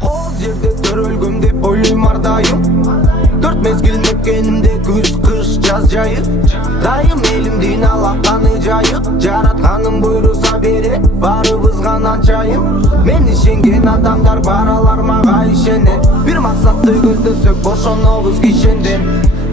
Кол жерде төрөлгөм деп ойлойм ар дайым. Төрт мезгил мекенимде күз, кыш, жаз жайы. Дайым элимдин алаканы жайык. Жаратканым буйруса бере, барыбызга начайым. Мен ишенген адамдар бар, алар мага ишенет. Бир максатты көздөсөк бошонобуз кишенден.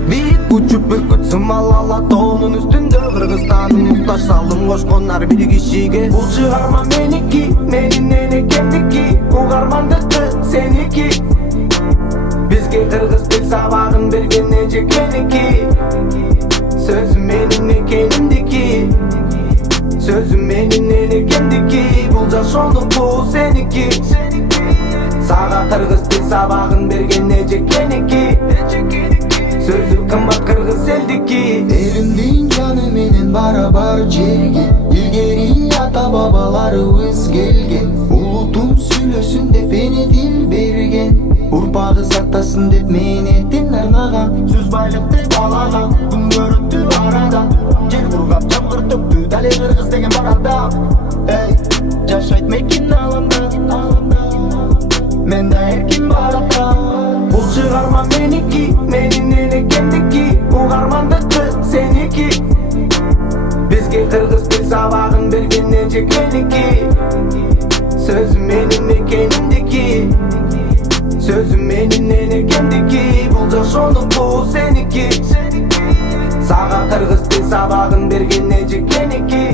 Бийик учуп бүркүт сымал Алатоонун үстүндө Кыргызстаным муктаж салдым кошкон ар бир кишиге. Бул чыгарма меники, менин энекемдики, угармандыкы сеники. Бизге кыргыз тил сабагын берген эжекеники. Сөзүм менин экенимдики, сөзүм менин энекемдики. Бул жашоонуку сеники. Сага кыргыз тил сабагын берген эжекеники. Сөзүм кымбат кыргыз элдики. Элимдин жаны менен барабар жерге, илгери ата бабаларыбыз келген. Улутум сүйлөсүн деп эне тил берген, урпагы сактасын деп мээнетин арнаган. Сөз байлыкты балаган, күн көрүптү арада. Жер кургап жамгыр төктү, дале кыргыз деген бар ада. Эй, жашайт мекин алында, мен да эркин бар ата. Бул чыгарма меники, менин энекемдики, угармандыкы сеники. Бизге кыргыз тил сабагын берген эжекеники. Сөзүм менин экенимдики, сөзүм менин энекемдики. Бул жашоонуку сеники. Сага кыргыз тил сабагын берген эжекеники.